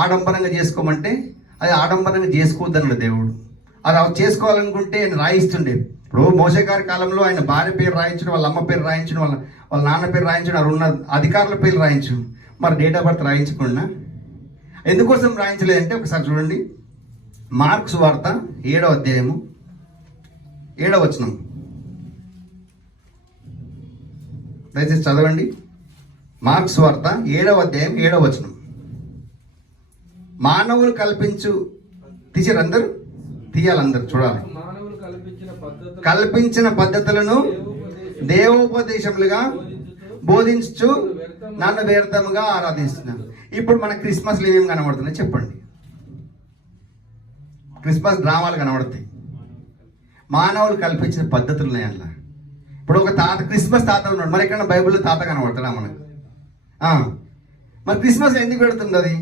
ఆడంబరంగా చేసుకోమంటే అది ఆడంబరంగా చేసుకోవద్దన్నాడు దేవుడు. అది చేసుకోవాలనుకుంటే ఆయన రాయిస్తుండే. ఇప్పుడు మోషే గారి కాలంలో ఆయన భార్య పేరు రాయించడం, వాళ్ళ అమ్మ పేరు రాయించడం, వాళ్ళ నాన్న పేరు రాయించడం, అది ఉన్న అధికారుల పేరు రాయించు, మరి డేట్ ఆఫ్ బర్త్ రాయించకుండా ఎందుకోసం రాయించలేదంటే ఒకసారి చూడండి. మార్క్స్ వార్త 7వ అధ్యాయము 7వ వచనం, దయచేసి చదవండి. మార్క్స్ వార్త 7వ అధ్యాయం 7వ వచనం. మానవులు తీయాలందరూ చూడాలి. కల్పించిన పద్ధతులను దేవోపదేశములుగా బోధించు నన్ను వ్యర్థముగా ఆరాధిస్తున్నాను. ఇప్పుడు మన క్రిస్మస్లో ఏమేమి కనబడుతున్నాయి చెప్పండి? క్రిస్మస్ డ్రామాలు కనబడతాయి. మానవులు కల్పించిన పద్ధతులు ఉన్నాయి అందులో. ఇప్పుడు ఒక క్రిస్మస్ తాత ఉన్నాడు, మరి ఎక్కడ బైబిల్లో తాత కనబడతాడా మనకు? మరి క్రిస్మస్ ఎందుకు పెడుతుంది? అది